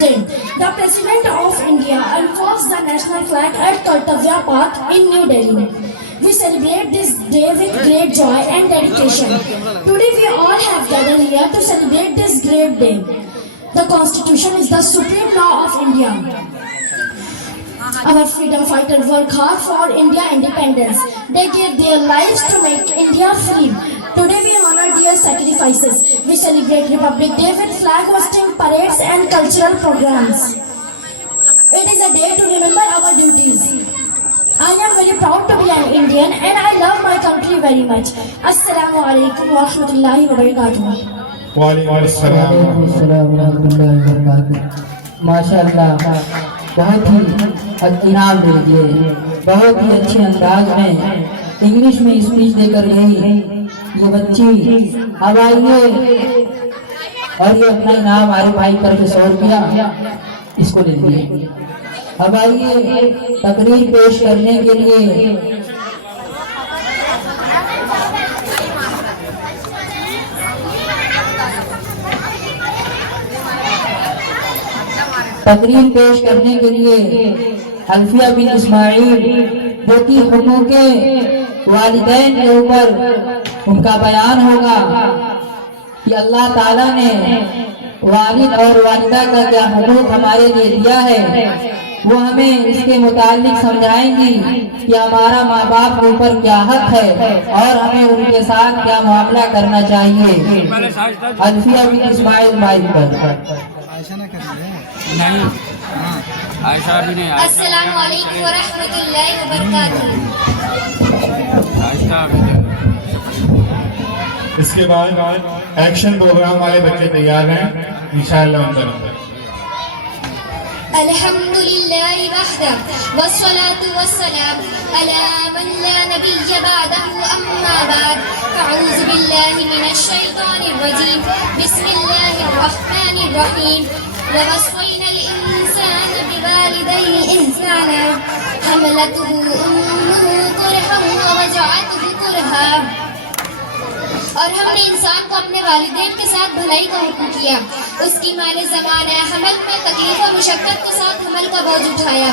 The President of India unfolds the national flag at Kartavya Park in New Delhi. We celebrate this day with great joy and dedication. Today we all have gathered here to celebrate this great day. The Constitution is the supreme law of India. Our freedom fighters work hard for India independence. They gave their lives to make India free. Today we honor their sacrifices. We celebrate Republic Day with flag hosting, parades and cultural programs. It is a day to remember our duties. I am very proud to be an Indian and I love my country very much. Assalamu alaikum wa rahmatullahi wa barakatuh. माशाअल्लाह बहुत ही इनाम दे दिए, बहुत ही अच्छे अंदाज में English में speech देकर गई ये बच्ची। अब आइए और ये अपना इनाम आरिफ भाई करके 100 रुपया इसको ले लीजिए। अब आइए तकरीर पेश करने के लिए अल्फिया बिन इस्माइल जो कि हुकूके वालिदैन के ऊपर उनका बयान होगा कि अल्लाह ताला ने वालिद और वालिदा का क्या हुकूक हमारे लिए दिया है, वो हमें इसके मुतालिक समझाएंगी कि हमारा माँ बाप के ऊपर क्या हक है और हमें उनके साथ क्या मामला करना चाहिए। अल्फिया बिन इस्माइल भाई पर आयशा भी नहीं। अस्सलाम वालेकुम व रहमतुल्लाहि व बरकातुहू। इसके बाद एक्शन प्रोग्राम वाले बच्चे तैयार हैं इंशाअल्लाह उनका नंबर। अल्हम्दुलिल्लाहि वहदह वस्सलातु वस्सलाम अला मन ला नबिय्य बअदहु अम्मा बाद अऊज़ु बिल्लाहि मिनश शैतानिर रजीम बिस्मिल्लाहिर रहमानिर रहीम ववस्सैनल इंसान बिवालिदैहि इहसाना हमलतहु उम्मुहु कुरहन ववज़अतहु कुरहा। और हमने इंसान को अपने वालिदैन के साथ भलाई का हुक्म किया, उसकी माले ज़माना हमल में तकलीफ और मुशक्क़त के साथ हमल का बोझ उठाया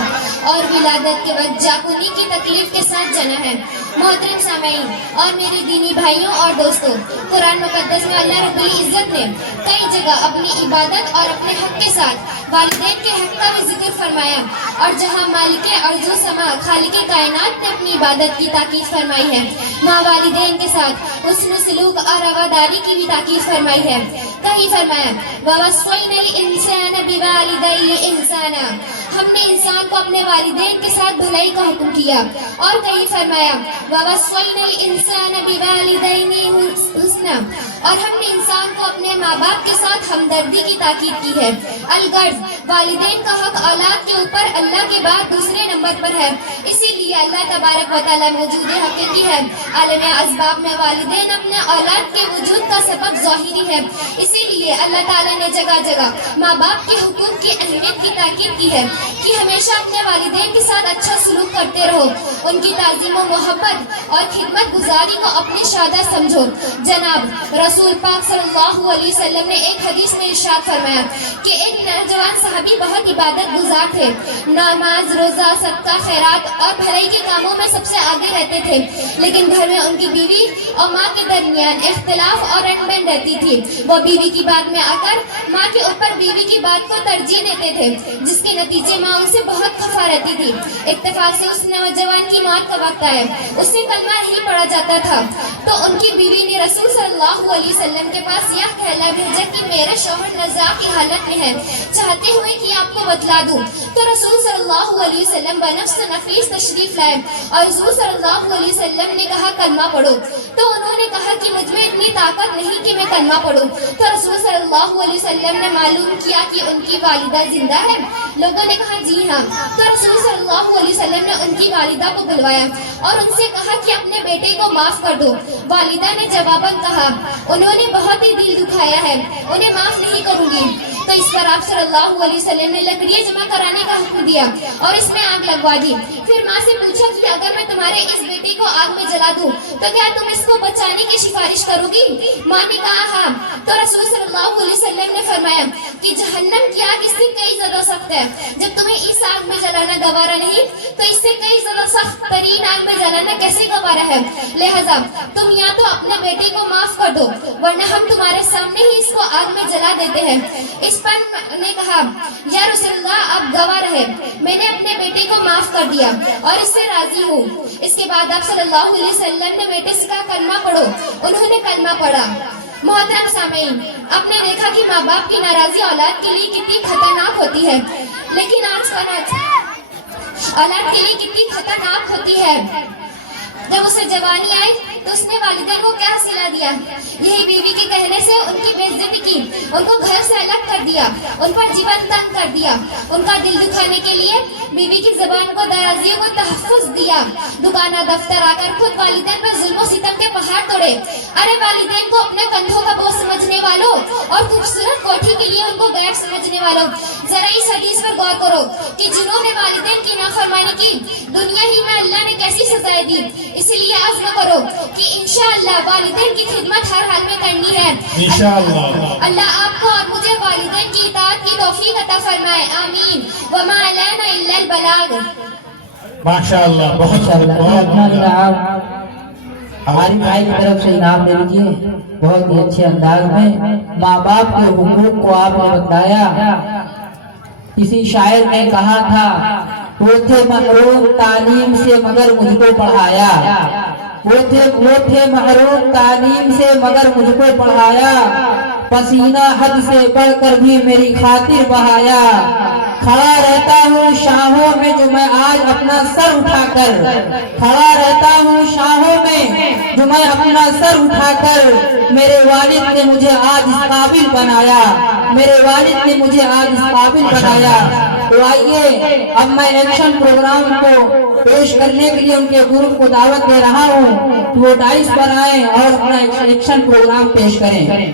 और विलादत के वक्त जाकुनी की तकलीफ के साथ जना है। मोहतरम सामईन और मेरे दीनी भाइयों और दोस्तों, कुरान मुक़द्दस में अल्लाह रब्बुल इज़्ज़त ने कई जगह अपनी इबादत और अपने हक़ के साथ वालिदैन के हक़ का भी जिक्र फरमाया और जहाँ मालिक अर्ज़ समा खालिक कायनात ने अपनी इबादत की ताकीद फरमाई है, वहाँ वालिदैन के साथ हुस्न सलूक और रवादारी की भी ताकीद फरमाई है। कहीं फरमाया ववस्सैनल इंसान बिवालिदैहि इहसाना, हमने इंसान को अपने वालिदैन के साथ भलाई का हुक्म किया। और कहीं फरमाया ववस्सैनल इंसान बिवालिदैहि हुस्ना, और हमने इंसान को अपने माँ बाप के साथ हमदर्दी की ताकीद की है। अलगर्ज वालिदैन का हक औलाद के ऊपर अल्लाह के बाद दूसरे नंबर पर है, इसीलिए अल्लाह तबारक व तआला मौजूद हकीकी है। आलम असबाब में वालिदैन अपने औलाद के वजूद का सबब ज़ाहिरी है, इसीलिए अल्लाह ताला ने जगह जगह माँ बाप के हुकूक की अहमियत की ताकीद की है कि हमेशा अपने वालिदैन के साथ अच्छा सलूक करते रहो, उनकी ताज़ीम व मोहब्बत और खिदमत गुजारी को अपनी शादा समझो। जनाब रसूल पाक सल्लल्लाहु अलैहि वसल्लम ने एक हदीस में इरशाद फरमाया कि एक नौजवान सहाबी बहुत इबादत गुजार थे, नमाज रोज़ा सदका खैरात और भलाई के कामों में सबसे आगे रहते थे, लेकिन घर में उनकी बीवी और माँ के दरमियान इख्तिलाफ और अनबन रहती थी। वो बीवी की बात में आकर माँ के ऊपर बीवी की बात को तरजीह देते थे, जिसके नतीजे माँ उनसे बहुत खफा रहती थी। इत्तेफाक से उस नौजवान की मौत का वक्त आया, उससे कलमा नहीं पढ़ा जाता था, तो उनकी बीवी ने रसूल सल्लल्लाहु अलैहि वसल्लम के पास यह कहला भेजा कि मेरा शौहर नज़ा की हालत में है, चाहते हुए कि आपको बतला दूं। तो रसूल सल्लल्लाहु अलैहि वसल्लम बनफ्स नफीस तशरीफ लाए और हुजूर सल्लल्लाहु अलैहि वसल्लम ने कहा कलमा पढ़ो। तो उन्होंने कहा कि मुझ में इतनी ताकत नहीं कि मैं कलमा पढ़ूं। तो रसूल सल्लल्लाहु अलैहि वसल्लम ने मालूम किया कि उनकी वालिदा जिंदा है। लोगों ने कहा जी हाँ। तो रसूल सल्लल्लाहु अलैहि वसल्लम ने उनकी वालिदा को बुलवाया और उनसे कहा कि अपने बेटे को माफ कर दो। वालिदा ने जवाबन कहा, उन्होंने बहुत ही दिल दुखाया है, उन्हें माफ नहीं करूंगी। تو اس پر آپ صلی اللہ علیہ وسلم نے لکڑیاں جمع کرانے کا حکم دیا اور اس میں آگ لگوا دی. پھر ماں سے پوچھا کہ اگر میں تمہارے اس بیٹے کو آگ میں جلا دوں تو کیا تم اس کو بچانے کی سفارش کرو گی؟ ماں نے کہا ہاں. تو رسول صلی اللہ علیہ وسلم نے فرمایا کہ جہنم کی آگ اس سے کئی زیادہ سخت ہے. جب تمہیں اس آگ میں جلانا گوارا نہیں تو اس سے کئی زیادہ سخت ترین آگ میں جلانا کیسے گوارا ہے؟ لہذا تم یا تو اپنے بیٹے کو معاف کر دو ورنہ ہم تمہارے سامنے ہی اس کو آگ میں جلا دیتے ہیں. اس پر نے کہا یا رسول اللہ آپ گواہ رہے، میں نے اپنے بیٹے کو معاف کر دیا اور اس سے راضی ہوں. اس کے بعد آپ صلی اللہ علیہ وسلم نے بیٹے سے کہا کلمہ پڑھو. انہوں نے کلمہ پڑھا. محترم سامعین، آپ نے دیکھا کہ ماں باپ کی ناراضی اولاد کے لیے کتنی خطرناک ہوتی ہے، لیکن آج اولاد کے لیے کتنی خطرناک ہوتی ہے. جب اسے جوانی آئی تو اس نے والدین کو کیا صلہ دیا؟ یہی بیوی کے کہنے سے ان کی بے عزتی کی، ان کو گھر سے الگ کر دیا، ان پر جیون تنگ کر دیا. ان کا دل دکھانے کے لیے بیوی کی زبان کو درازیوں کو تحفظ دیا. دکانہ دفتر آ کر خود والدین پر ظلم و ستم کے پہاڑ توڑے. ارے والدین کو اپنے کندھوں کا بوجھ سمجھنے والوں اور خوبصورت کوٹھی کے لیے ان کو غیر سمجھنے والوں، ذرا اس حدیث پر غور کرو کہ جنہوں نے والدین کی نافرمانی کی دنیا ہی میں اللہ نے کیسی سزائیں دی. اسی لیے عزم کرو کہ انشاءاللہ والدین کی خدمت ہر حال میں کرنی ہے. انشاءاللہ. اللہ آپ کو اور مجھے والدین کی اطاعت کی توفیق عطا فرمائے. آمین. وما علینا الا البلاغ. ماشاءاللہ. بہت ہماری بھائی کی طرف سے انعام دے دیجیے. بہت ہی اچھے انداز میں ماں باپ کے حقوق کو آپ نے بتایا. کسی شاعر نے کہا تھا وہ تھے محروم تعلیم سے مگر مجھ کو پڑھایا. وہ تھے محروم تعلیم سے مگر مجھ کو پڑھایا. پسینہ حد سے بڑھ کر بھی میری خاطر بہایا. کھڑا رہتا ہوں شاہوں میں جو میں آج اپنا سر اٹھا کر. کھڑا رہتا ہوں شاہوں میں جو میں اپنا سر اٹھا کر. میرے والد نے مجھے آج اس قابل بنایا. میرے والد نے مجھے آج اس قابل بنایا. تو آئیے اب میں ایکشن پروگرام کو پیش کرنے کے لیے ان کے گروپ کو دعوت دے رہا ہوں. وہ ڈائس پر آئیں اور اپنا ایکشن پروگرام پیش کریں.